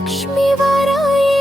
लक्ष्मीबारायण